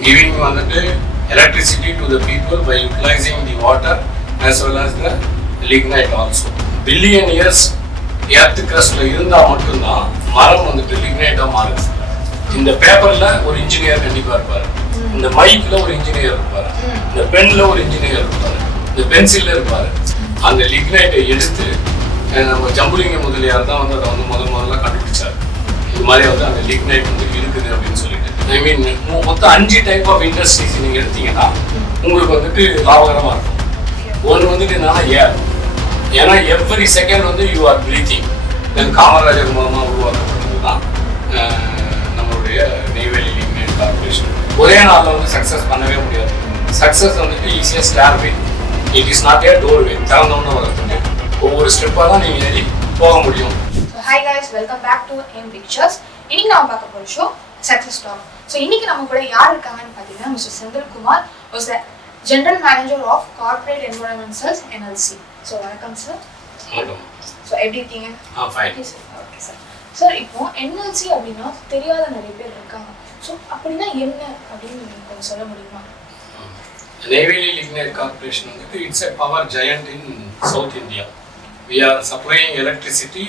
giving electricity to the people by utilizing the water as well as the lignite also. Billion years earth crust இருந்தா மட்டும்தான் மரம் lignite மாறுது. இந்த பேப்பர்ல ஒரு இன்ஜினியர் கண்டிப்பா இருப்பாரு, இந்த மைக்ல ஒரு இன்ஜினியர் இருப்பாரு, இந்த பென்ல ஒரு இன்ஜினியர் இருப்பாரு, இந்த பென்சில்ல இருப்பாரு. அந்த லிக்னைட்டை எடுத்து நம்ம ஜம்புலிங்க முதலியார் தான் அதை முதல்ல கண்டுபிடிச்சாரு. இது மாதிரி அந்த லிக்னைட் இருக்குது அப்படின்னு சொல்லிட்டு. ஐ மீன் மொத்தம் 5 டைப் ஆஃப் இண்டஸ்ட்ரீஸ் நீங்க எடுத்தீங்கன்னா உங்களுக்கு லாபகரமா இருக்கும். ஒன்று என்னன்னா ஏர், ஏன்னா every second you are breathing. Then Kamarajar மூலமாக உருவாக்கப்பட்டது தான் நம்மளுடைய நெய்வேலி லிக்னைட் கார்பரேஷன். ஒரே நாளில் சக்ஸஸ் பண்ணவே முடியாது. சக்ஸஸ் ஈஸியாக stairway, it is not a doorway. திறந்தோன்னு வரதுக்கு ஒவ்வொரு ஸ்டெப்பாக தான் நீங்கள் ஏறி போக முடியும். Hi guys, welcome back to AIM Pictures. இன்னைக்கு நாம பார்க்க போற ஷோ சக்சஸ் டாக். ஸோ இன்னைக்கு நம்ம கூட யார் இருக்காங்கன்னு பார்த்தீங்கன்னா Mister Senthilkumar, was the general manager of corporate environmentals NLC. So வணக்கம் சார். ஸோ எப்படி இருக்கீங்க? Okay sir. சார் இப்போ NLC அப்படின்னா தெரியாத நிறைய பேர் இருக்காங்க. ஸோ அப்படின்னா என்ன அப்படின்னு நீங்கள் கொஞ்சம் சொல்ல முடியுமா? Neyveli Lignite Corporation it's a power giant in South India. We are supplying electricity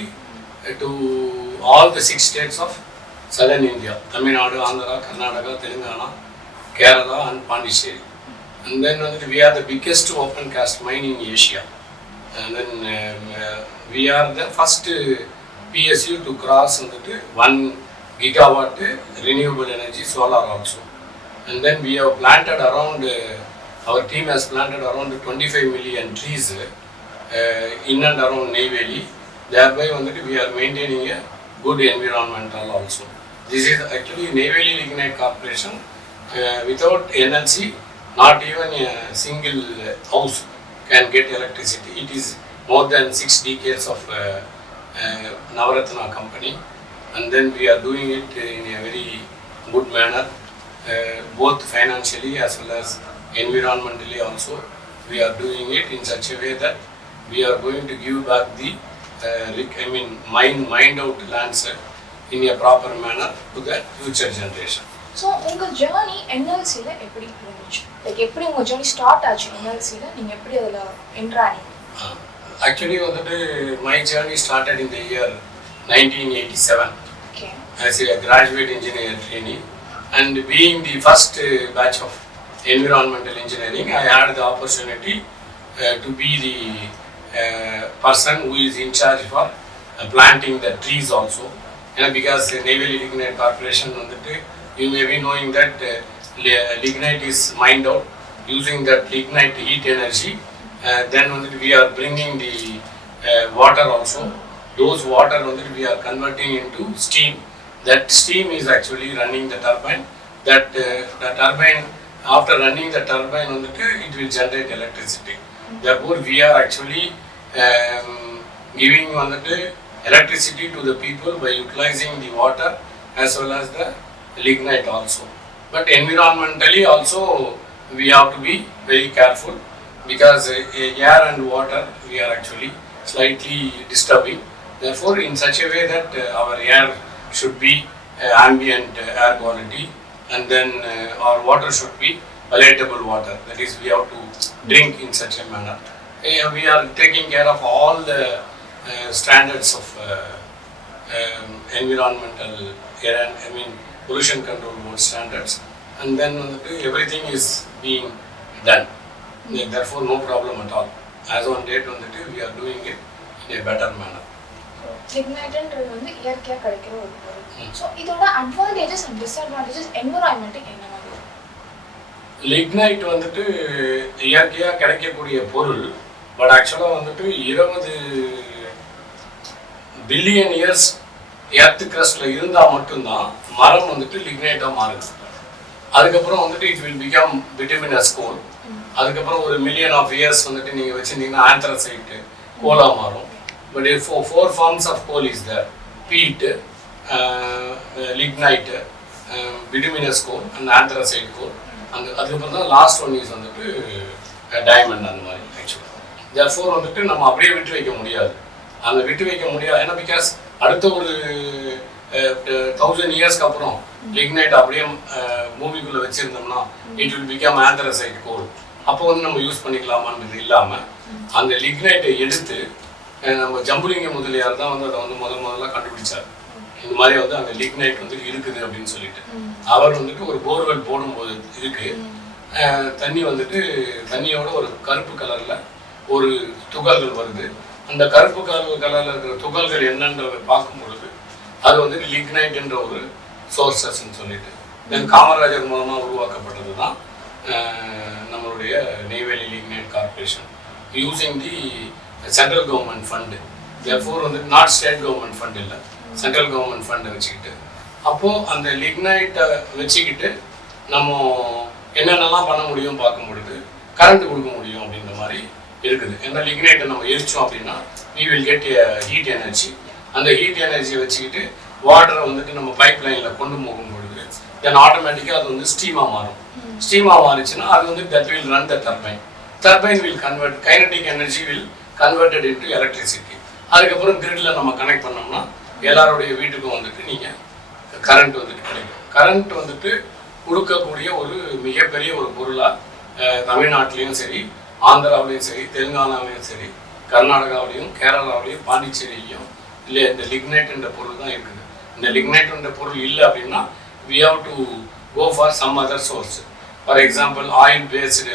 to all the 6 states of Southern India: Tamil Nadu, Andhra, Karnataka, Telangana, Kerala and Pondicherry. And then we are the biggest open cast mine in Asia. And then we are the first PSU to cross 1 gigawatt renewable energy solar also. And then we have planted around our team has planted around 25 million trees in and around Neyveli. Thereby we are maintaining a good environmental also. This is actually Neyveli Lignite Corporation. Without NLC, not even a single house can get electricity. It is more than 6 decades of Navaratna company, and then we are doing it in a very good manner, both financially as well as environmentally also. We are doing it in such a way that we are going to give back the mined out lands in a proper manner to the future generation. So unga journey NLC la eppadi irundhuchu, like eppadi unga journey start aachu NLC la neenga eppadi adula enter aaninga? Actually my journey started in the year 1987. Okay. As a graduate engineer trainee, and being the first batch of environmental engineering, I had the opportunity to be the person who is in charge for planting the trees also. Because Neyveli Lignite Corporation, you may be knowing that lignite is mined out using that lignite heat energy. Then we are bringing the water also. Those water we are converting into steam. That steam is actually running the turbine. That the turbine, after running the turbine it will generate electricity. Therefore we are actually giving electricity to the people by utilizing the water as well as the lignite also. But environmentally also we have to be very careful, because air and water we are actually slightly disturbing. Therefore in such a way that our air should be ambient air quality, and then our water should be palatable water, that is we have to drink in such a manner. We are taking care of all the standards of environmental pollution control board standards, and then everything is being done. Therefore no problem at all. As on date we are doing it in a better manner. Lignite and இயற்கையா கிடைக்கிற ஒரு பொருள். So இதோட advantages and disadvantages என்விரான்மெண்ட்டுக்கு என்ன மாதிரி? Lignite இயற்கையா கிடைக்கக்கூடிய பொருள். பட் ஆக்சுவலாக 20 பில்லியன் இயர்ஸ் எர்த் கிரஸ்ட்ல இருந்தால் மட்டும்தான் மரம் லிக்னைட்டாக மாறுது. அதுக்கப்புறம் இட் வில் பிகம் பிட்டுமினஸ் கோல். அதுக்கப்புறம் ஒரு மில்லியன் ஆஃப் இயர்ஸ் நீங்கள் வச்சுருந்தீங்கன்னா ஆந்த்ரசைட்டு கோலாக மாறும். But 4 forms of coal is there: peat, lignite, bituminous coal and anthracite coal. And அதுக்கப்புறம் தான் லாஸ்ட் ஒன் இஸ் டைமண்ட். அந்த மாதிரி ஆக்சுவலாக therefore நம்ம அப்படியே விட்டு வைக்க முடியாது. அந்த விட்டு வைக்க முடியாது ஏன்னா பிகாஸ் அடுத்த ஒரு 1000 இயர்ஸ்க்கு அப்புறம் லிக்னைட் அப்படியே பூமிக்குள்ளே வச்சுருந்தோம்னா இட் வில் பிகம் ஆந்த்ரசைட் கோல். அப்போ வந்து நம்ம யூஸ் பண்ணிக்கலாமான்றது இல்லாமல் அந்த லிக்னைட்டை எடுத்து நம்ம ஜம்புலிங்க முதலியார் தான் வந்து அதை வந்து முதல்ல கண்டுபிடிச்சார். இந்த மாதிரி வந்து அங்கே லிக்னைட் வந்து இருக்குது அப்படின்னு சொல்லிட்டு அவர் வந்துட்டு ஒரு போர்வெல் போடும்போது இதுக்கு தண்ணி வந்துட்டு தண்ணியோட ஒரு கருப்பு கலரில் ஒரு துகள்கள் வருது. அந்த கருப்பு கலரில் இருக்கிற துகள்கள் என்னன்றதை பார்க்கும் பொழுது அது வந்துட்டு லிக்னைட் என்ற ஒரு சோர்சஸ்ன்னு சொல்லிட்டு தென் காமராஜர் மூலமாக உருவாக்கப்பட்டது தான் நம்மளுடைய நெய்வேலி லிக்னைட் கார்பரேஷன் யூஸிங் தி சென்ட்ரல் கவர்மெண்ட் ஃபண்டு. தேர்ஃபோர் வந்து நாட் ஸ்டேட் கவர்மெண்ட் ஃபண்ட் இல்லை, சென்ட்ரல் கவர்மெண்ட் ஃபண்டை வச்சுக்கிட்டு அப்போது அந்த லிக்னைட்டை வச்சுக்கிட்டு நம்ம என்னென்னலாம் பண்ண முடியும் பார்க்கும் பொழுது கரண்ட் கொடுக்க முடியும் அப்படின்ற மாதிரி இருக்குது. ஏன்னா லிக்னைட்டை நம்ம எரிச்சோம் அப்படின்னா we will get heat energy. அந்த ஹீட் எனர்ஜியை வச்சுக்கிட்டு வாட்டரை வந்துட்டு நம்ம பைப் லைனில் கொண்டு போகும் பொழுது தென் ஆட்டோமேட்டிக்காக அது வந்து ஸ்டீமாக மாறும். ஸ்டீமாக மாறிச்சுன்னா அது வந்து that will run the turbine. Turbine will convert kinetic energy will converted into electricity. அதுக்கப்புறம் கிரிட்டில் நம்ம கனெக்ட் பண்ணோம்னா எல்லாருடைய வீட்டுக்கும் வந்துட்டு நீங்கள் கரண்ட் வந்துட்டு கிடைக்கும். கரண்ட் வந்துட்டு கொடுக்கக்கூடிய ஒரு மிகப்பெரிய ஒரு பொருளாக தமிழ்நாட்டிலையும் சரி, ஆந்திராவிலையும் சரி, தெலுங்கானாவிலையும் சரி, கர்நாடகாவிலையும் கேரளாவிலையும் பாண்டிச்சேரியிலையும் இல்லை இந்த லிக்னைட் என்ற பொருள் தான் இருக்குது. இந்த லிக்னைட் என்ற பொருள் இல்லை அப்படின்னா we have to go for some other source. For example, oil based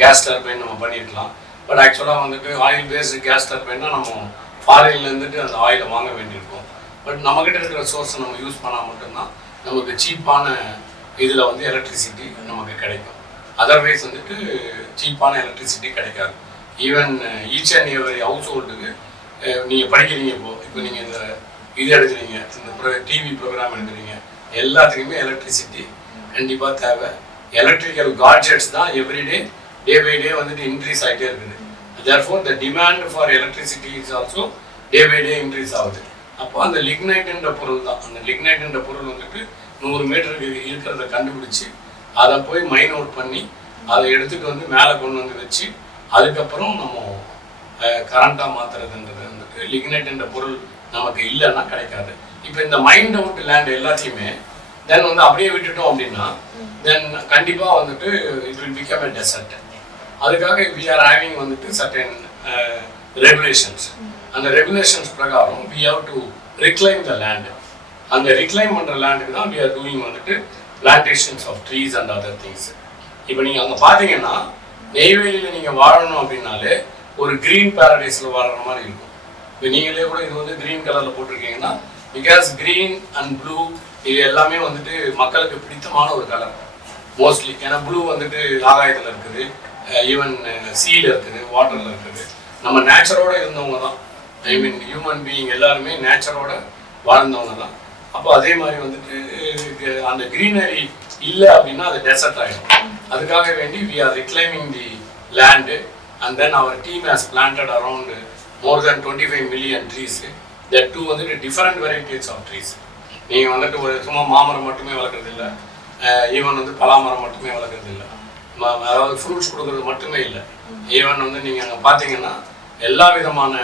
gas turbine நம்ம பண்ணியிருக்கலாம். பட் ஆக்சுவலாக வந்துட்டு ஆயில் பேஸ்டு கேஸ் டர்பைன்னா நம்ம ஃபாரின்லேருந்துட்டு அந்த ஆயிலை வாங்க வேண்டியிருக்கும். பட் நம்மக்கிட்ட இருக்கிற சோர்ஸை நம்ம யூஸ் பண்ணால் மட்டும்தான் நமக்கு சீப்பான இதில் வந்து எலக்ட்ரிசிட்டி நமக்கு கிடைக்கும். அதர்வைஸ் வந்துட்டு சீப்பான எலக்ட்ரிசிட்டி கிடைக்காது. Even each and every house ஹோல்டுக்கு நீங்கள் படிக்கிறீங்க இப்போ நீங்கள் இந்த இது எடுக்கிறீங்க, இந்த டிவி ப்ரோக்ராம் எடுக்கிறீங்க, எல்லாத்துக்குமே எலக்ட்ரிசிட்டி கண்டிப்பாக தேவை. எலக்ட்ரிக்கல் காட்ஜெட்ஸ் தான் எவ்ரிடே டே பை டே வந்துட்டு இன்க்ரீஸ் ஆகிட்டே இருக்குது. Therefore the demand for electricity is also day by day increase ஆகுது. அப்போ அந்த லிக்னைட்ன்ற பொருள் தான், அந்த லிக்னைட்ன்ற பொருள் வந்துட்டு 100 மீட்டருக்கு இருக்கிறத கண்டுபிடிச்சி அதை போய் மைன் அவுட் பண்ணி அதை எடுத்துகிட்டு வந்து மேலே கொண்டு வந்து வச்சு அதுக்கப்புறம் நம்ம கரண்ட்டாக மாற்றுறதுன்றது வந்துட்டு லிக்னைட் என்ற பொருள் நமக்கு இல்லைன்னா கிடைக்காது. இப்போ இந்த மைண்ட் அவுட் லேண்ட் எல்லாத்தையுமே தென் வந்து அப்படியே விட்டுட்டோம் அப்படின்னா தென் கண்டிப்பாக வந்துட்டு it will become a desert. அதுக்காக வி ஆர் ஹேவிங் வந்துட்டு சர்டன் ரெகுலேஷன்ஸ். அந்த ரெகுலேஷன்ஸ் பிரகாரம் we have to reclaim the land. அந்த ரிக்ளைம் பண்ணுற லேண்டுக்கு தான் வி ஆர் டூயிங் வந்துட்டு plantations of trees and other things. இப்போ நீங்கள் அங்கே பார்த்தீங்கன்னா நெய்வேலியில் நீங்கள் வாழணும் அப்படின்னாலே ஒரு க்ரீன் பேரடைஸில் வாழற மாதிரி இருக்கும். இப்போ நீங்களே கூட இது வந்து க்ரீன் கலரில் போட்டிருக்கீங்கன்னா பிகாஸ் க்ரீன் அண்ட் ப்ளூ இது எல்லாமே வந்துட்டு மக்களுக்கு பிடித்தமான ஒரு கலர் மோஸ்ட்லி. ஏன்னா ப்ளூ வந்துட்டு ஆகாயத்தில் இருக்குது, ஈவன் சீல இருக்குது, வாட்டரில் இருக்குது. நம்ம நேச்சரோடு இருந்தவங்க தான், ஐ மீன் ஹியூமன் பீயிங் எல்லாருமே நேச்சரோட வாழ்ந்தவங்க தான். அப்போ அதே மாதிரி வந்துட்டு அந்த க்ரீனரி இல்லை அப்படின்னா அது டெசர்ட் ஆகிடும். அதுக்காக வேண்டி we are reclaiming the land and then our team has planted around more than 25 million trees. That too வந்துட்டு டிஃப்ரெண்ட் வெரைட்டிஸ் ஆஃப் ட்ரீஸ். நீங்கள் வந்துட்டு ஒரு சும்மா மாமரம் மட்டுமே வளர்க்குறது இல்லை, ஈவன் வந்து பலாமரம் மட்டுமே வளர்க்குறது இல்லை, அதாவது ஃப்ரூட்ஸ் கொடுக்குறது மட்டுமே இல்லை. ஈவன் வந்து நீங்கள் அங்கே பார்த்தீங்கன்னா எல்லா விதமான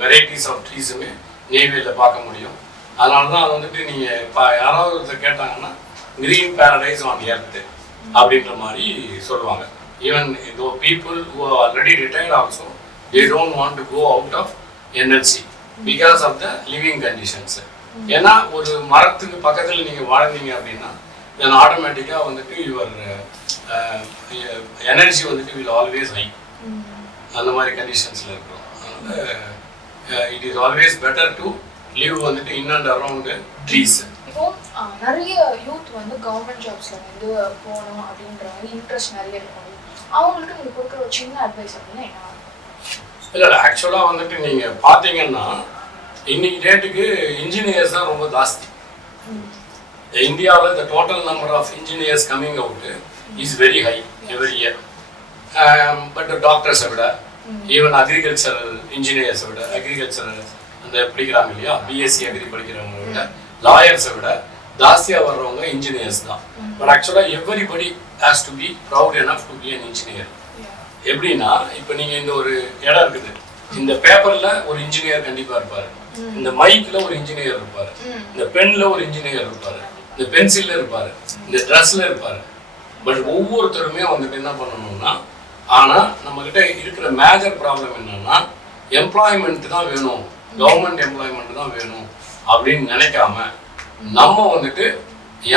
வெரைட்டிஸ் ஆஃப் ட்ரீஸுமே நெய்வேலியில் பார்க்க முடியும். அதனால தான் அது வந்துட்டு நீங்கள் இப்போ யாராவது ஒருத்தர் கேட்டாங்கன்னா க்ரீன் பேரடைஸ் ஆன் எர்த் அப்படின்ற மாதிரி சொல்லுவாங்க. Even though people who are already retired also they don't want to go out of NLC because of the living conditions. ஏன்னா ஒரு மரத்துக்கு பக்கத்தில் நீங்கள் வாழ்ந்தீங்க அப்படின்னா தென் ஆட்டோமேட்டிக்காக வந்துட்டு யுவர் எனர்ஜி வந்துட்டு வில் ஆல்வேஸ் ஹை. அந்த மாதிரி கண்டிஷன்ஸில் இருக்கிறோம். அதனால் it is always better to live வந்துட்டு இன் அண்ட் அரவுண்ட் ட்ரீஸ். இப்போ நிறைய யூத் வந்து கவர்மெண்ட் ஜாப்ஸில் வந்து போகணும் அப்படின்ற மாதிரி இன்ட்ரெஸ்ட் நிறைய இருக்கும். அவங்களுக்கு நீங்கள் கொடுக்குற ஒரு சின்ன அட்வைஸ் அப்படின்னா என்ன? இல்லை ஆக்சுவலாக வந்துட்டு நீங்கள் பார்த்தீங்கன்னா இன்னைக்கு டேட்டுக்கு இன்ஜினியர்ஸ் தான் ரொம்ப ஜாஸ்தி. இந்தியாவில் the total number of engineers coming out is very high every year. But டாக்டர்ஸை விட ஈவன் அக்ரிகல்ச்சரல் இன்ஜினியர்ஸை விட அக்ரிகல்ச்சரல் அந்த படிக்கிறாங்க இல்லையா, பிஎஸ்சி அக்ரி படிக்கிறவங்க விட லாயர்ஸை விட ஜாஸ்தியாக வர்றவங்க இன்ஜினியர்ஸ் தான். பட் ஆக்சுவலாக everybody has to be proud enough to be an engineer. எப்படின்னா இப்போ நீங்கள் இந்த ஒரு இடம் இருக்குது, இந்த பேப்பரில் ஒரு இன்ஜினியர் கண்டிப்பாக இருப்பார், இந்த மைக்கில் ஒரு இன்ஜினியர் இருப்பார், இந்த பென்னில் ஒரு இன்ஜினியர் இருப்பார், இந்த பென்சிலில் இருப்பார், இந்த ட்ரெஸ்ஸில் இருப்பார். பட் ஒவ்வொருத்தருமே வந்துட்டு என்ன பண்ணணும்னா, ஆனால் நம்மக்கிட்ட இருக்கிற மேஜர் ப்ராப்ளம் என்னன்னா எம்ப்ளாய்மெண்ட் தான் வேணும், கவர்மெண்ட் எம்ப்ளாய்மெண்ட் தான் வேணும் அப்படின்னு நினைக்காம நம்ம வந்துட்டு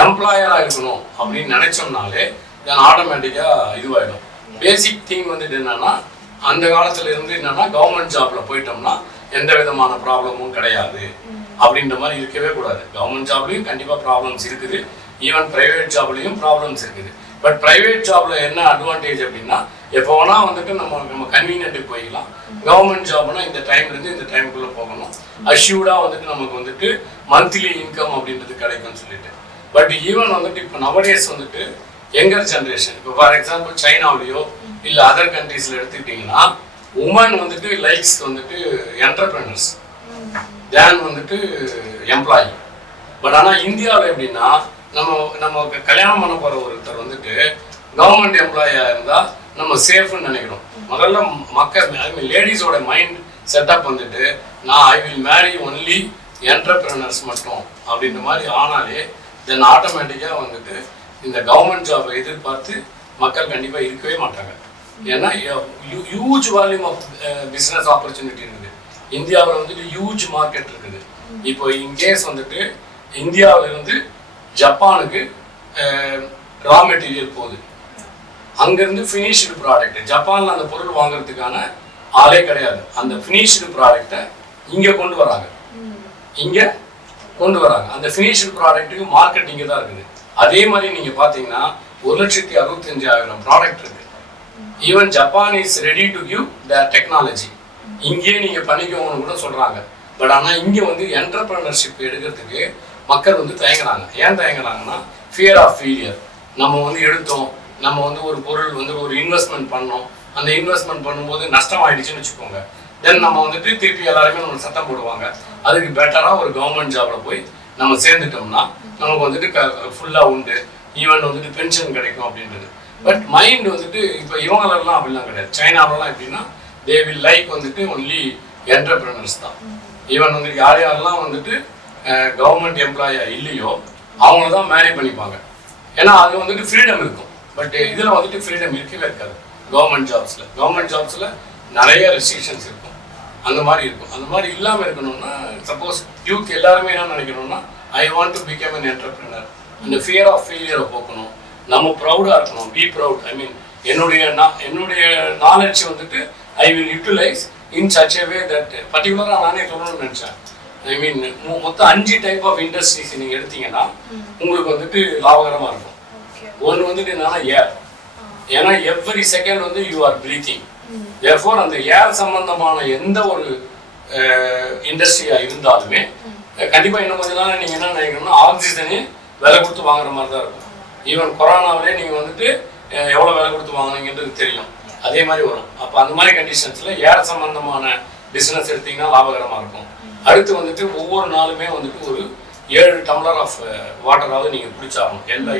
எம்ப்ளாயராக இருக்கணும் அப்படின்னு நினைச்சோம்னாலே தென் ஆட்டோமேட்டிக்காக இதுவாகிடும். பேசிக் திங் வந்துட்டு என்னன்னா, அந்த காலத்துல இருந்து என்னன்னா கவர்மெண்ட் ஜாப்ல போயிட்டோம்னா எந்த விதமான ப்ராப்ளமும் கிடையாது அப்படின்ற மாதிரி இருக்கவே கூடாது. கவர்மெண்ட் ஜாப்லையும் கண்டிப்பாக ப்ராப்ளம்ஸ் இருக்குது, ஈவன் ப்ரைவேட் ஜாப்லையும் ப்ராப்ளம்ஸ் இருக்குது. பட் ப்ரைவேட் ஜாப்ல என்ன அட்வான்டேஜ் அப்படின்னா, எப்போ வேணா வந்துட்டு நம்ம கன்வீனியன்ட்டுக்கு போய்க்கலாம். கவர்மெண்ட் ஜாப்னா இந்த டைம்லேருந்து இந்த டைமுக்குள்ளே போகணும், அஷ்யூர்டாக வந்துட்டு நமக்கு வந்துட்டு மந்த்லி இன்கம் அப்படின்றது கிடைக்கும்னு சொல்லிட்டு. பட் ஈவன் வந்துட்டு இப்போ நவடேஸ் வந்துட்டு யங்கர் ஜென்ரேஷன், இப்போ ஃபார் எக்ஸாம்பிள் சைனாவிலையோ இல்லை அதர் கண்ட்ரீஸில் எடுத்துக்கிட்டிங்கன்னா, உமன் வந்துட்டு லைக்ஸ் வந்துட்டு என்டர்பிரனர்ஸ் தேன் வந்துட்டு எம்ப்ளாயி. பட் ஆனால் இந்தியாவில் எப்படின்னா, நம்ம கல்யாணம் பண்ண போகிற ஒருத்தர் வந்துட்டு கவர்மெண்ட் எம்ப்ளாயியாக இருந்தால் நம்ம சேஃப்னு நினைக்கிறோம். முதல்ல மக்கள் ஐ மீன் லேடிஸோட மைண்ட் செட்டப் வந்துட்டு நான் I will Mary only entrepreneurs மட்டும் அப்படின்ற மாதிரி ஆனாலே தென் ஆட்டோமேட்டிக்காக வந்துட்டு இந்த கவர்மெண்ட் ஜாபை எதிர்பார்த்து மக்கள் கண்டிப்பாக இருக்கவே மாட்டாங்க. ஏன்னா huge volume of business opportunity இருக்குது இந்தியாவில், வந்துட்டு ஹியூஜ் மார்க்கெட் இருக்குது. இப்போ இன்கேஸ் வந்துட்டு இந்தியாவிலிருந்து ஜப்பானுக்கு ரா மெட்டீரியல் போகுது, அங்கேருந்து ஃபினிஷ்டு ப்ராடக்ட், ஜப்பானில் அந்த பொருள் வாங்குறதுக்கான ஆளே கிடையாது, அந்த ஃபினிஷ்டு ப்ராடக்டை இங்கே கொண்டு வராங்க. அந்த ஃபினிஷ்டு ப்ராடக்ட்டுக்கு மார்க்கெட் இங்கே தான் இருக்குது. அதே மாதிரி நீங்கள் பார்த்தீங்கன்னா 1,65,000 ப்ராடக்ட் இருக்குது. Even Japan is ready to give the technology, இங்கேயே நீங்கள் பண்ணிக்கோங்கன்னு கூட சொல்கிறாங்க. பட் ஆனால் இங்கே வந்து என்டர்பிரனர்ஷிப் எடுக்கிறதுக்கு மக்கள் வந்து தயங்குறாங்க. ஏன் தயங்குறாங்கன்னா, ஃபியர் ஆஃப் ஃபெயிலியர். நம்ம வந்து எடுத்தோம், நம்ம வந்து ஒரு பொருள் வந்து ஒரு இன்வெஸ்ட்மெண்ட் பண்ணோம், அந்த இன்வெஸ்ட்மெண்ட் பண்ணும்போது நஷ்டம் ஆயிடுச்சுன்னு வச்சுக்கோங்க, தென் நம்ம வந்துட்டு திருப்பி எல்லாருமே நம்ம சத்தம் போடுவாங்க. அதுக்கு பெட்டராக ஒரு கவர்மெண்ட் ஜாபில் போய் நம்ம சேர்ந்துட்டோம்னா நமக்கு வந்துட்டு ஃபுல்லாக உண்டு, ஈவன் வந்துட்டு பென்ஷன் கிடைக்கும் அப்படின்றது. பட் மைண்ட் வந்துட்டு இப்போ இவங்களெல்லாம் அப்படிலாம் கிடையாது. சைனாவிலலாம் எப்படின்னா தே வில் லைக் வந்துட்டு ஒன்லி என்டர்பிரனர்ஸ் தான். ஈவன் வந்துட்டு யாரெல்லாம் வந்துட்டு கவர்மெண்ட் எம்ப்ளாயா இல்லையோ அவங்க தான் மேரி பண்ணிப்பாங்க. ஏன்னா அது வந்துட்டு ஃப்ரீடம் இருக்கும். பட் இதில் வந்துட்டு ஃப்ரீடம் இருக்கவே இருக்காது. கவர்மெண்ட் ஜாப்ஸில் நிறைய ரெஸ்ட்ரிக்ஷன்ஸ் இருக்கும், அந்த மாதிரி இருக்கும். அந்த மாதிரி இல்லாமல் இருக்கணும்னா, சப்போஸ் யூத் எல்லாருமே என்ன நினைக்கணும்னா, I want to become an entrepreneur, அந்த ஃபியர் ஆஃப் ஃபெயிலியரை போக்கணும், நம்ம ப்ரௌடாக இருக்கணும், பி ப்ரௌட். ஐ மீன் என்னுடைய நாலேஜ் வந்துட்டு I will utilize in such a way that பர்டிகுலராக நானே சொல்லணும்னு நினச்சேன். ஐ மீன் மொத்தம் 5 டைப் ஆஃப் இண்டஸ்ட்ரீஸ் நீங்கள் எடுத்தீங்கன்னா உங்களுக்கு வந்துட்டு லாபகரமாக இருக்கும். ஒன்று வந்துட்டு என்னன்னா ஏர், ஏன்னா எவ்ரி செகண்ட் வந்து யூ ஆர் ப்ரீத்திங். தேர்ஃபோர் அந்த ஏர் சம்பந்தமான எந்த ஒரு இண்டஸ்ட்ரியாக இருந்தாலுமே கண்டிப்பாக இன்னும் கொஞ்ச நாள் நீங்கள் என்ன நினைக்கணும்னா ஆக்சிஜனே விலை கொடுத்து வாங்குற மாதிரி தான் இருக்கும். ஈவன் கொரோனாவிலே நீங்கள் வந்துட்டு எவ்வளோ விலை கொடுத்து வாங்கினீங்கன்றது தெரியும், அதே மாதிரி வரும். அப்போ அந்த மாதிரி கண்டிஷன்ஸில் ஏர் சம்பந்தமான பிஸ்னஸ் எடுத்தீங்கன்னா லாபகரமாக இருக்கும். அடுத்து வந்துட்டு ஒவ்வொரு நாளுமே வந்துட்டு ஒரு 7 டம்ளர் ஆஃப் வாட்டராவது நீங்கள் குடிச்சாகணும் எல்லா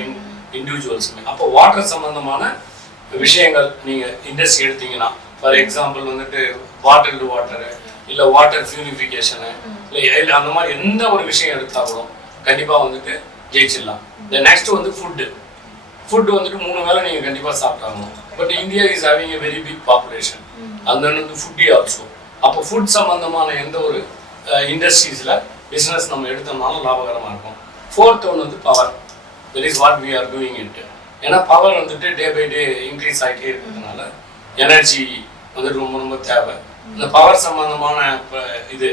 இண்டிவிஜுவல்ஸுமே. அப்போ வாட்டர் சம்பந்தமான விஷயங்கள் நீங்கள் இண்டஸ்ட்ரி எடுத்தீங்கன்னா, ஃபார் எக்ஸாம்பிள் வந்துட்டு பாட்டில்டு வாட்டரு இல்லை வாட்டர் பியூரிஃபிகேஷனு இல்லை அந்த மாதிரி எந்த ஒரு விஷயம் எடுத்தால் கூட கண்டிப்பாக வந்துட்டு ஜெயிச்சிடலாம். நெக்ஸ்ட் வந்து ஃபுட்டு வந்துட்டு 3 வேளை நீங்கள் கண்டிப்பாக சாப்பிட்டாகணும். But India is having a very big population, அந்த வந்து ஃபுட்டி ஆல்சோ. அப்போ ஃபுட் சம்பந்தமான எந்த ஒரு இண்டஸ்ட்ரீஸில் பிஸ்னஸ் நம்ம எடுத்தோம்னாலும் லாபகரமாக இருக்கும். 4th ஒன் வந்து power, that is what we are doing it. ஏன்னா பவர் வந்துட்டு டே பை டே இன்க்ரீஸ் ஆகிட்டே இருக்கிறதுனால எனர்ஜி வந்துட்டு ரொம்ப ரொம்ப தேவை. இந்த பவர் சம்பந்தமான இது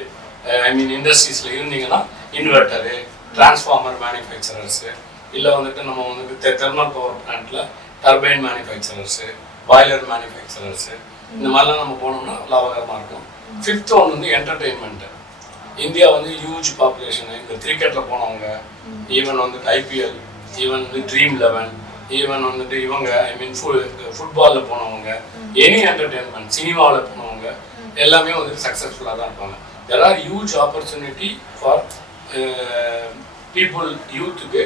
ஐ மீன் இண்டஸ்ட்ரீஸில் இருந்தீங்கன்னா இன்வெர்ட்டரு, டிரான்ஸ்ஃபார்மர் மேனுஃபேக்சரர்ஸு, இல்லை வந்துட்டு நம்ம வந்துட்டு தெர்மல் பவர் பிளான்ட்டில் டர்பைன் மேனுஃபேக்சரர்ஸு, பாய்லர் மேனுஃபேக்சரர்ஸு, இந்த மாதிரிலாம் நம்ம போனோம்னா லாபகரமாக இருக்கும். 5th ஒன் வந்து என்டர்டெயின்மெண்ட்டு. இந்தியா வந்து ஹியூஜ் பாப்புலேஷனு. இந்த கிரிக்கெட்டில் போனவங்க, ஈவன் வந்துட்டு ஐபிஎல், ஈவன் வந்து ட்ரீம் 11, ஈவன் வந்துட்டு இவங்க ஐ மீன் ஃபுட்பாலில் போனவங்க, எனி என்டர்டெயின்மெண்ட், சினிமாவில் போனவங்க எல்லாமே வந்துட்டு சக்ஸஸ்ஃபுல்லாக தான் இருப்பாங்க. There are huge opportunity for people யூத்துக்கு.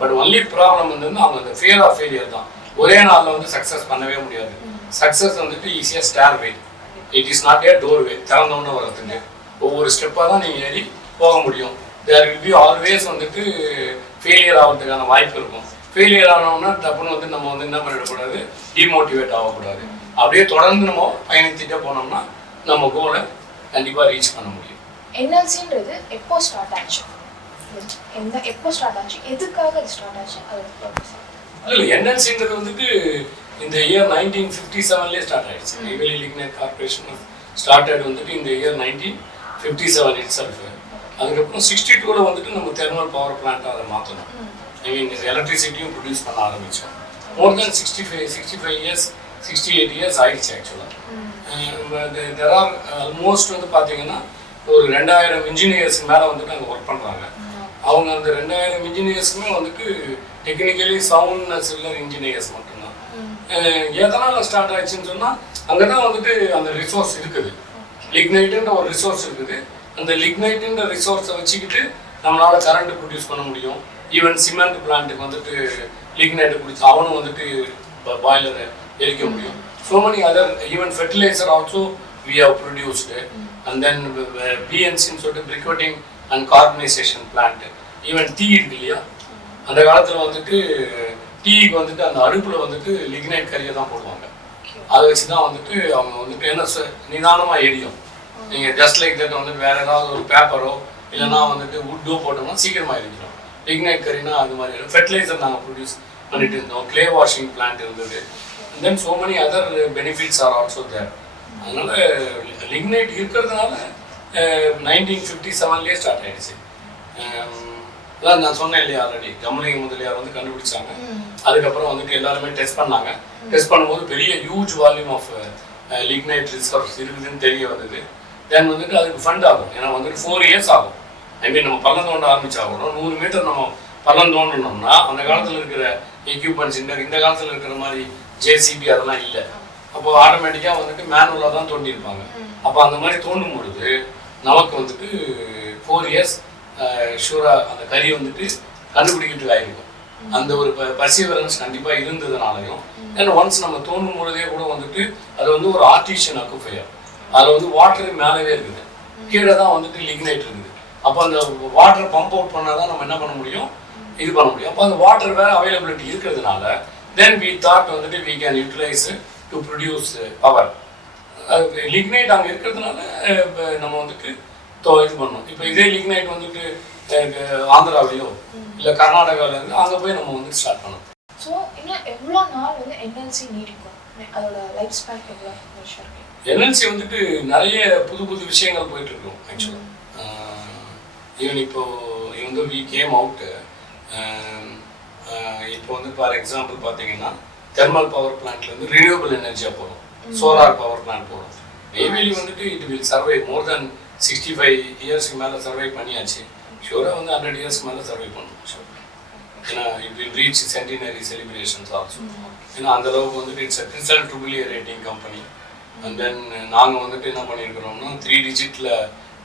பட் ஒன்லி ப்ராப்ளம் வந்து அவங்க அந்த ஃபியர் ஆஃப் ஃபெயிலியர் தான். ஒரே நாளில் வந்து சக்ஸஸ் பண்ணவே முடியாது. சக்ஸஸ் வந்துட்டு ஈஸியாக stairway, it is not a doorway. திறந்தோன்னு வரதுக்கு ஒவ்வொரு ஸ்டெப்பாக தான் நீங்கள் ஏறி போக முடியும். தேர் வில் பி ஆல்வேஸ் வந்துட்டு ஃபெயிலியர் ஆகிறதுக்கான வாய்ப்பு இருக்கும். ஃபெயிலியர் ஆனோம்னா டப்புன்னு வந்து நம்ம வந்து என்ன பண்ணிடக்கூடாது, டிமோட்டிவேட் ஆகக்கூடாது. அப்படியே தொடர்ந்து நம்ம பயணித்துட்டே போனோம்னா நம்ம கோலை கண்டிப்பாக ரீச் பண்ண முடியும். என்எல்சின்றது எப்போ ஸ்டார்ட் ஆச்சு, எப்போ ஸ்டார்ட் ஆச்சு, எதுக்காக அது ஸ்டார்ட் ஆச்சு, இல்லை என்எல்சின்றது வந்துட்டு இந்த இயர் 1957 ஸ்டார்ட் ஆயிடுச்சு. நெய்வேலி லிக்னைட் கார்பரேஷன் ஸ்டார்டட் வந்துட்டு இந்த இயர் 1957 இட்செல்ஃப். அதுக்கப்புறம் 62ல வந்துட்டு நம்ம தெர்மல் பவர் பிளான்ட் அதை மாற்றணும். ஐ மீன் எலக்ட்ரிசிட்டியும் ப்ரொடியூஸ் பண்ண ஆரம்பித்தோம். மோர் தென் 65 இயர்ஸ் 68 இயர்ஸ் ஆயிடுச்சு ஆக்சுவலாக. தெர் ஆர் ஆல்மோஸ்ட் வந்து பார்த்தீங்கன்னா ஒரு 2000 இன்ஜினியர்ஸ்க்கு மேலே வந்துட்டு அங்கே ஒர்க் பண்ணுறாங்க. அவங்க அந்த 2000 இன்ஜினியர்ஸுமே வந்துட்டு டெக்னிக்கலி சவுண்ட்னஸ் இல்லை இன்ஜினியர்ஸ் மட்டும்தான். எதனால் ஸ்டார்ட் ஆயிடுச்சுன்னு சொன்னால் அங்கே தான் வந்துட்டு அந்த ரிசோர்ஸ் இருக்குது, லிக்னைட்டுன்ற ஒரு ரிசோர்ஸ் இருக்குது. அந்த லிக்னைட்டுன்ற ரிசோர்ஸை வச்சுக்கிட்டு நம்மளால் கரண்ட் ப்ரொடியூஸ் பண்ண முடியும். ஈவன் சிமெண்ட் பிளான்ட்டுக்கு வந்துட்டு லிக்னைட்டு பிடிச்சி அவனும் வந்துட்டு பாய்லரை எரிக்க முடியும். So many other even fertiliser also we have produced. And then பிஎன்சின்னு சொல்லிட்டு briquetting and carbonisation plant. Even tea இருக்கு இல்லையா, அந்த காலத்தில் வந்துட்டு டீக்கு வந்துட்டு அந்த அடுப்பில் வந்துட்டு லிக்னைட் கறியை தான் போடுவாங்க. அதை வச்சு தான் வந்துட்டு அவங்க வந்துட்டு என்ன நிதானமாக எரியும். நீங்கள் ஜஸ்ட் லைக் தட் வந்துட்டு வேறு ஏதாவது ஒரு பேப்பரோ இல்லைனா வந்துட்டு வுட்டோ போட்டோம்னா சீக்கிரமாக எரிஞ்சிடும். லிக்னைட் கறினா அது மாதிரி ஃபெர்டிலைசர் நாங்கள் ப்ரொடியூஸ் பண்ணிட்டு இருந்தோம். கிளே வாஷிங் பிளான்ட் இருந்தது. And then so many other benefits are also there. அதனால லிக்னைட் இருக்கிறதுனால 1957 ஸ்டார்ட் ஆயிடுச்சு. அதான் நான் சொன்னேன் இல்லையா ஆல்ரெடி, ஜம்புலிங்க முதலியார் வந்து கண்டுபிடிச்சாங்க. அதுக்கப்புறம் வந்துட்டு எல்லாருமே டெஸ்ட் பண்ணாங்க. டெஸ்ட் பண்ணும்போது பெரிய huge volume of lignite reserves இருக்குதுன்னு தெரிய வந்தது. தென் வந்துட்டு அதுக்கு ஃபண்ட் ஆகும். ஏன்னா வந்துட்டு 4 இயர்ஸ் ஆகும். ஐ மீன் நம்ம பள்ளம் தோண்ட ஆரம்பிச்சாகணும். 100 மீட்டர் நம்ம பள்ளம் தோண்டணும்னா அந்த காலத்தில் இருக்கிற எக்யூப்மெண்ட்ஸ் இந்த காலத்தில் இருக்கிற மாதிரி ஜேசிபி அதெல்லாம் இல்லை. அப்போ ஆட்டோமேட்டிக்காக வந்துட்டு மேனுவலாக தான் தோண்டியிருப்பாங்க. அப்போ அந்த மாதிரி தோண்டும் பொழுது நமக்கு வந்துட்டு 4 இயர்ஸ் ஷூராக அந்த கறி வந்துட்டு கண்டுபிடிக்கிறதுக்கு ஆகிருக்கும். அந்த ஒரு பர்சிவரன்ஸ் கண்டிப்பாக இருந்ததுனாலையும் ஏன்னா ஒன்ஸ் நம்ம தோண்டும் பொழுதே கூட வந்துட்டு அது வந்து ஒரு ஆர்டிஃபிஷியல் அக்குஃபையர். அதில் வந்து வாட்டர் மேலவே இருக்குது, கீழே தான் வந்துட்டு லிக்னைட் இருக்குது. அப்போ அந்த வாட்டர் பம்ப் அவுட் பண்ணால் தான் நம்ம என்ன பண்ண முடியும், இது பண்ண முடியும். அப்போ அந்த வாட்டர் வேறு அவைலபிலிட்டி இருக்கிறதுனால தென் வி தாட் வந்துட்டு we can utilize to produce power. Lignite அங்கே இருக்கிறதுனால நம்ம வந்துட்டு இது பண்ணணும். இப்போ இதே லிக்னைட் வந்துட்டு ஆந்திராவிலையோ இல்லை கர்நாடகாவிலேருந்து அங்கே போய் நம்ம வந்து ஸ்டார்ட் பண்ணணும். ஸோ இன்னும் எவ்வளோ நாள் வந்து என்எல்சி நீடிக்கும், அதோட லைஃப் ஸ்பேன் எவ்வளோ வருஷம் இருக்கு? என்எல்சி வந்துட்டு நிறைய புது விஷயங்கள் போயிட்டு இருக்கோம் ஆக்சுவலாக. ஈவன் இப்போ வி கேம் அவுட்டு. இப்போ வந்து ஃபார் எக்ஸாம்பிள் பார்த்தீங்கன்னா தெர்மல் பவர் பிளான்ட்லேருந்து ரினியூவபிள் எனர்ஜியாக போகிறோம், சோலார் பவர் பிளான்ட் போகிறோம். நெய்வேலி வந்துட்டு இட் வில் சர்வை மோர் தென் 65 இயர்ஸ்க்கு மேலே சர்வை பண்ணியாச்சு. ஷூராக வந்து 100 இயர்ஸ்க்கு மேலே சர்வை பண்ணணும். ஏன்னா it will reach centenary celebrations also. ஏன்னா அந்தளவுக்கு வந்துட்டு it's a drizzle triple rating company. And then நாங்கள் வந்துட்டு என்ன பண்ணியிருக்கிறோம்னா 3 டிஜிட்டில்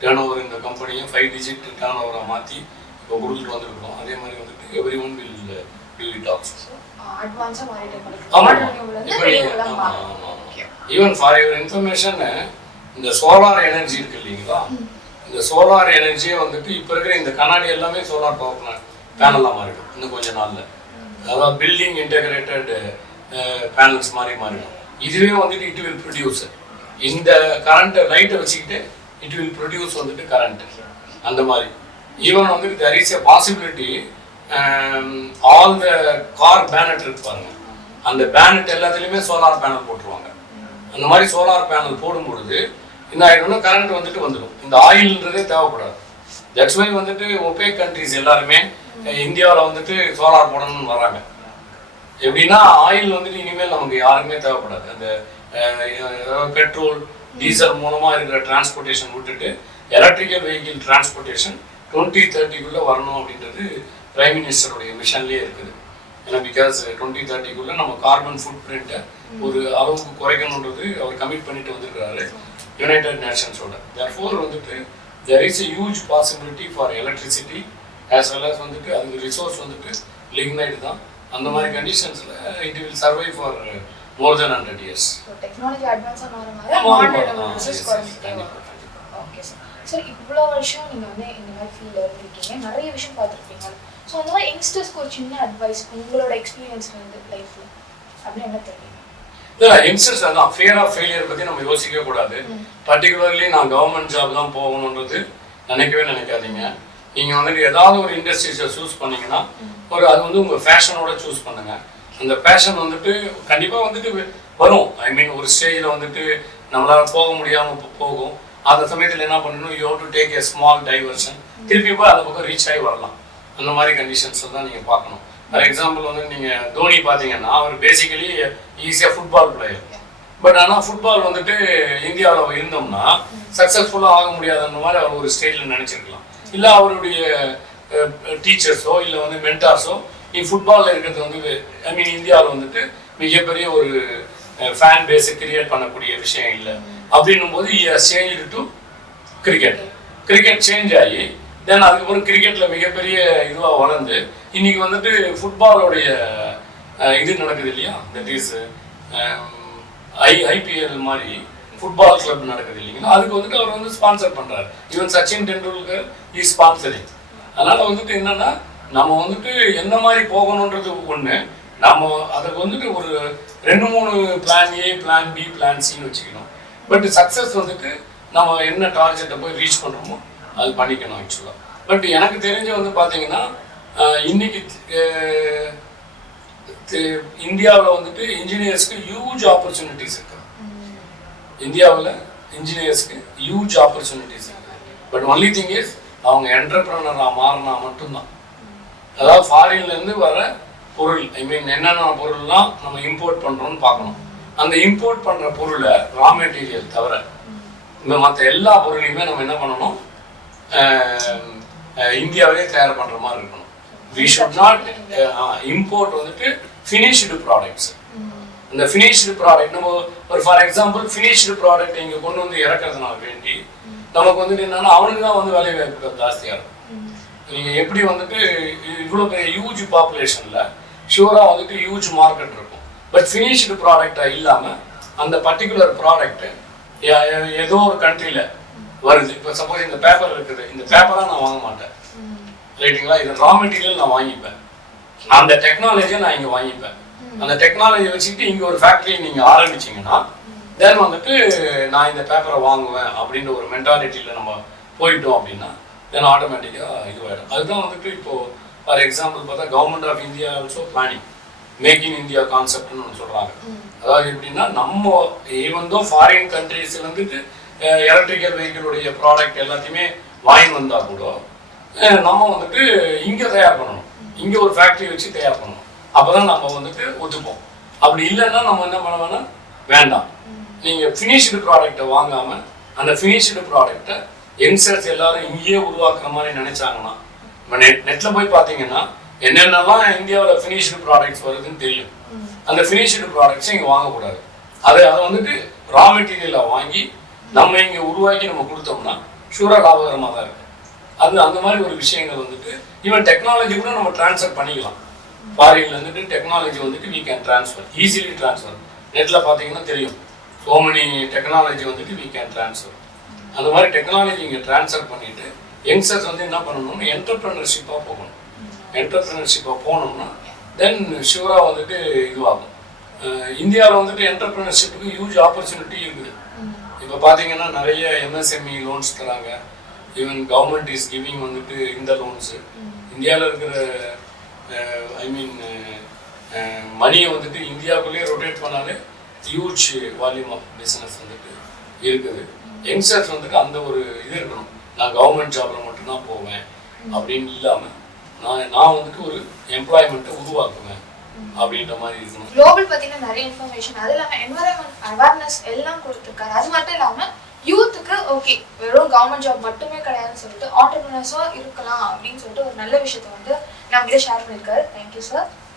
டேர்ன் ஓவர் இந்த கம்பெனியை 5 டிஜிட் டேர்ன் ஓவராக மாற்றி இப்போ கொடுத்துட்டு வந்துருக்கோம். அதே மாதிரி வந்துட்டு every one will do it also. Even for your information, இந்த சோலார் எனர்ஜி இருக்கு இல்லைங்களா, இந்த சோலார் எனர்ஜியை வந்துட்டு இப்போ இருக்கிற இந்த கண்ணாடி எல்லாமே சோலார் பவர் பேனலாக மாறிடும் இன்னும் கொஞ்சம் நாளில். அதாவது பில்டிங் இன்டெகிரேட்டட் பேனல்ஸ் மாறிடும். இதுவே வந்துட்டு இட் வில் ப்ரொடியூஸ் இந்த கரண்ட்டை லைட்டை வச்சுக்கிட்டு இட் வில் ப்ரொடியூஸ் வந்துட்டு கரண்ட். அந்த மாதிரி ஈவன் வந்துட்டு there is a possibility all the car bonnet இருக்கு பாருங்க, அந்த பேனட் எல்லாத்துலேயுமே சோலார் பேனல் போட்டுருவாங்க. அந்த மாதிரி சோலார் பேனல் போடும் பொழுது என்ன ஆகிடும்னா கரண்ட் வந்துட்டு வந்துடும். இந்த ஆயில்ன்றதே தேவைப்படாது. தட்ஸ் வை வந்துட்டு ஒபேக் கண்ட்ரிஸ் எல்லாருமே இந்தியாவில் வந்துட்டு சோலார் போடணும்னு வராங்க. எப்படின்னா ஆயில் வந்துட்டு இனிமேல் நமக்கு யாருக்குமே தேவைப்படாது. அந்த பெட்ரோல் டீசல் மூலமாக இருக்கிற டிரான்ஸ்போர்ட்டேஷன் விட்டுட்டு எலக்ட்ரிக்கல் வெஹிக்கிள் டிரான்ஸ்போர்ட்டேஷன் 2030 வரணும் அப்படின்றது பிரைம் மினிஸ்டருடைய மிஷன்லேயே இருக்குது. ஏன்னா பிகாஸ் 2030 நம்ம கார்பன் ஃபுட் பிரிண்ட்டை ஒரு அளவுக்கு குறைக்கணுன்றது அவர் கமிட் பண்ணிட்டு வந்திருக்கிறாரு யுனைடெட் நேஷன்ஸோட. தேர்ஃபோர் வந்துட்டு there is a huge possibility for electricity as well as வந்துட்டு அதுக்கு ரிசோர்ஸ் வந்துட்டு லிக்னைட் தான். அந்த மாதிரி கண்டிஷன்ஸில் it will survive for more than 100 years. Technology அட்வான்ஸாக மாறும். Okay sir. சார் இவ்வளோ வருஷம் நீங்கள் வந்து இந்த மாதிரி ஃபீல்டில் இருந்திருக்கீங்க, நிறைய விஷயம் பார்த்துருப்பீங்க. ஸோ அந்த மாதிரி யங்ஸ்டர்ஸ்க்கு ஒரு சின்ன அட்வைஸ் உங்களோட எக்ஸ்பீரியன்ஸ்ல இருந்து லைஃப்ல அப்படின்னு என்ன தெரியும்? இல்லை, யங்ஸ்டர்ஸ் அதான் ஃபியர் ஆஃப் ஃபெயிலியர் பற்றி நம்ம யோசிக்கவே கூடாது. பர்டிகுலர்லி நான் கவர்மெண்ட் ஜாப் தான் போகணுன்றது நினைக்காதீங்க. நீங்கள் வந்துட்டு ஏதாவது ஒரு இண்டஸ்ட்ரீஸை சூஸ் பண்ணீங்கன்னா அது வந்து உங்கள் ஃபேஷனோட சூஸ் பண்ணுங்க. அந்த பேஷன் வந்துட்டு கண்டிப்பாக வந்துட்டு வரும். ஐ மீன் ஒரு ஸ்டேஜில் வந்துட்டு நம்மளால் போக முடியாமல் போகும். அந்த சமயத்தில் என்ன பண்ணணும், you have to take a small diversion, திருப்பி போய் அந்த பக்கம் ரீச் ஆகி வரலாம். அந்த மாதிரி கண்டிஷன்ஸில் தான் நீங்கள் பார்க்கணும். ஃபார் எக்ஸாம்பிள் வந்து நீங்கள் தோனி பார்த்தீங்கன்னா அவர் பேசிக்கலி ஈஸியாக ஃபுட்பால் பிளேயர். பட் ஆனால் ஃபுட்பால் வந்துட்டு இந்தியாவில் இருந்தோம்னா சக்ஸஸ்ஃபுல்லாக ஆக முடியாதுன்ற மாதிரி அவர் ஒரு ஸ்டேஜில் நினச்சிருக்கலாம். இல்லை அவருடைய டீச்சர்ஸோ இல்லை வந்து மென்டார்ஸோ ஃபுட்பாலில் இருக்கிறது வந்து ஐ மீன் இந்தியாவில் வந்துட்டு மிகப்பெரிய ஒரு ஃபேன் பேஸை கிரியேட் பண்ணக்கூடிய விஷயம் இல்லை. அப்படின்னும் போது சேஞ்ச் டு கிரிக்கெட் சேஞ்ச் ஆகி தென் அதுக்கப்புறம் கிரிக்கெட்டில் மிகப்பெரிய இதுவாக வளர்ந்து இன்னைக்கு வந்துட்டு ஃபுட்பாலோடைய இது நடக்குது இல்லையா, தட் இஸ் ஐபிஎல் மாதிரி ஃபுட்பால் கிளப் நடக்குது இல்லைங்களா, அதுக்கு வந்துட்டு அவர் வந்து ஸ்பான்சர் பண்ணுறாரு. Even Sachin Tendulkar is sponsoring. அதனால் வந்துட்டு என்னென்னா நம்ம வந்துட்டு எந்த மாதிரி போகணுன்றது ஒன்று, நம்ம அதுக்கு வந்துட்டு ஒரு 2-3 plan A, plan B, plan சின்னு வச்சுக்கணும். பட் சக்ஸஸ் வந்துட்டு நம்ம என்ன டார்கெட்டை போய் ரீச் பண்ணுறோமோ அது பண்ணிக்கணும் ஆக்சுவலாக. பட் எனக்கு தெரிஞ்ச வந்து பார்த்தீங்கன்னா இன்னைக்கு இந்தியாவில் வந்துட்டு இன்ஜினியர்ஸ்க்கு ஹியூஜ் ஆப்பர்ச்சுனிட்டிஸ் இருக்கு. இந்தியாவில் இன்ஜினியர்ஸ்க்கு ஹியூஜ் ஆப்பர்ச்சுனிட்டிஸ் இருக்கு. பட் ஒன்லி திங் இஸ் அவங்க என்டர்பிரனராக மாறினா மட்டும்தான். அதாவது ஃபாரின்லேருந்து வர பொருள், ஐ மீன் என்னென்ன பொருள்லாம் நம்ம இம்போர்ட் பண்ணுறோம்னு பார்க்கணும். அந்த இம்போர்ட் பண்ணுற பொருளை ரா மெட்டீரியல் தவிர இந்த மற்ற எல்லா பொருளையுமே நம்ம என்ன பண்ணணும், இந்தியாவிலே தயார் பண்ணுற மாதிரி இருக்கணும். வி ஷுட் நாட் இம்போர்ட் வந்துட்டு ஃபினிஷ்டு ப்ராடக்ட்ஸ். இந்த ஃபினிஷ்டு ப்ராடக்ட் நம்ம ஒரு ஃபார் எக்ஸாம்பிள் ஃபினிஷ்டு ப்ராடக்ட் இங்கே கொண்டு வந்து இறக்கிறதுனால வேண்டி நமக்கு வந்துட்டு என்னன்னா அவனுக்கு தான் வந்து வேலை வாய்ப்புகள் ஜாஸ்தியாக இருக்கும். நீங்கள் எப்படி வந்துட்டு இவ்வளோ பெரிய ஹியூஜ் பாப்புலேஷனில் ஷூராக வந்துட்டு ஹியூஜ் மார்க்கெட் இருக்கும். பட் ஃபினிஷ்டு ப்ராடக்டாக இல்லாமல் அந்த பர்டிகுலர் ப்ராடக்ட்டு ஏதோ ஒரு கண்ட்ரியில் வருது. இப்போ சப்போஸ் இந்த பேப்பர் இருக்குது, இந்த பேப்பராக நான் வாங்க மாட்டேன் ரைட்டுங்களா, இது ரா மெட்டீரியல் நான் வாங்கிப்பேன், அந்த டெக்னாலஜியை நான் இங்கே வாங்கிப்பேன். அந்த டெக்னாலஜி வச்சுக்கிட்டு இங்கே ஒரு ஃபேக்ட்ரி நீங்கள் ஆரம்பிச்சிங்கன்னா தென் வந்துட்டு நான் இந்த பேப்பரை வாங்குவேன் அப்படின்ற ஒரு மென்டாலிட்டியில் நம்ம போயிட்டோம் அப்படின்னா தென் ஆட்டோமேட்டிக்காக இதுவாகிடும். அதுதான் வந்துட்டு இப்போது ஃபார் எக்ஸாம்பிள் பார்த்தா government of India also planning make in India கான்செப்ட்னு ஒன்று சொல்கிறாங்க. அதாவது எப்படின்னா நம்ம ஈவன் தோ ஃபாரின் கண்ட்ரிஸ் வந்துட்டு எலக்ட்ரிக்கல் வெஹிக்கிளுடைய ப்ராடக்ட் எல்லாத்தையுமே வாங்கி வந்தால் கூட நம்ம வந்துட்டு இங்கே தயார் பண்ணணும், இங்கே ஒரு ஃபேக்ட்ரி வச்சு தயார் பண்ணணும். அப்போ தான் நம்ம வந்துட்டு ஒத்துப்போம். அப்படி இல்லைன்னா நம்ம என்ன பண்ண வேணாம், வேண்டாம், நீங்கள் ஃபினிஷ்டு ப்ராடக்டை வாங்காமல் அந்த ஃபினிஷ்டு ப்ராடக்டை யங்ஸ்டர்ஸ் எல்லாரும் இங்கேயே உருவாக்குற மாதிரி நினைச்சாங்கன்னா நெட்டில் போய் பார்த்தீங்கன்னா என்னென்னலாம் இந்தியாவில் ஃபினிஷ்டு ப்ராடக்ட்ஸ் வருதுன்னு தெரியும். அந்த ஃபினிஷ்டு ப்ராடக்ட்ஸை இங்கே வாங்கக்கூடாது. அதை வந்துட்டு ரா மெட்டீரியலை வாங்கி நம்ம இங்கே உருவாக்கி நம்ம கொடுத்தோம்னா ஷூராக லாபகரமாக தான் இருக்கும். அது அந்த மாதிரி ஒரு விஷயங்கள் வந்துட்டு ஈவன் டெக்னாலஜி கூட நம்ம ட்ரான்ஸ்ஃபர் பண்ணிக்கலாம். ஃபாரின்ல வந்துட்டு டெக்னாலஜி வந்துட்டு we can transfer, easily transfer. நெட்டில் பார்த்தீங்கன்னா தெரியும், so many டெக்னாலஜி வந்துட்டு we can transfer. அந்த மாதிரி டெக்னாலஜி இங்கே ட்ரான்ஸ்ஃபர் பண்ணிட்டு யங்ஸ்டர்ஸ் வந்து என்ன பண்ணணும்னு என்டர்பிரினர்ஷிப்பாக போகணும். என்டர்பிரினர்ஷிப்பாக போனோம்னா தென் ஷூராக வந்துட்டு இதுவாகும். இந்தியாவில் வந்துட்டு என்டர்பிரினர்ஷிப்புக்கு ஹியூஜ் ஆப்பர்ச்சுனிட்டி இருக்குது. இப்போ பார்த்தீங்கன்னா நிறைய எம்எஸ்எம்இ லோன்ஸ் தராங்க. ஈவன் கவர்மெண்ட் இஸ் கிவிங் வந்துட்டு இந்த லோன்ஸு. இந்தியாவில் இருக்கிற ஐ மீன் மணியை வந்துட்டு இந்தியாவுக்குள்ளேயே ரொட்டேட் பண்ணாலே ஹியூஜ் வால்யூம் ஆஃப் பிஸ்னஸ் வந்துட்டு இருக்குது. யங்ஸ்டர்ஸ் வந்துட்டு அந்த ஒரு இது இருக்கணும், நான் கவர்மெண்ட் ஜாபில் மட்டும்தான் போவேன் அப்படின்னு இல்லாமல் நான் வந்துட்டு ஒரு எம்ப்ளாய்மெண்ட்டை உருவாக்குவேன் அப்படின்ற மாதிரி இருக்கணும். குளோபல் பற்றின நிறைய இன்ஃபர்மேஷன், அது இல்லாமல் என்வரன்மெண்ட் அவேர்னஸ் எல்லாம் கொடுத்துருக்காரு. அது மட்டும் இல்லாமல் யூத்துக்கு ஓகே வெறும் கவர்மெண்ட் ஜாப் மட்டுமே கிடையாதுன்னு சொல்லிட்டு ஆண்டர்பிரினர்ஸாக இருக்கலாம் அப்படின்னு சொல்லிட்டு ஒரு நல்ல விஷயத்த வந்து நம்ம கிட்ட ஷேர் பண்ணியிருக்காரு. Thank you sir.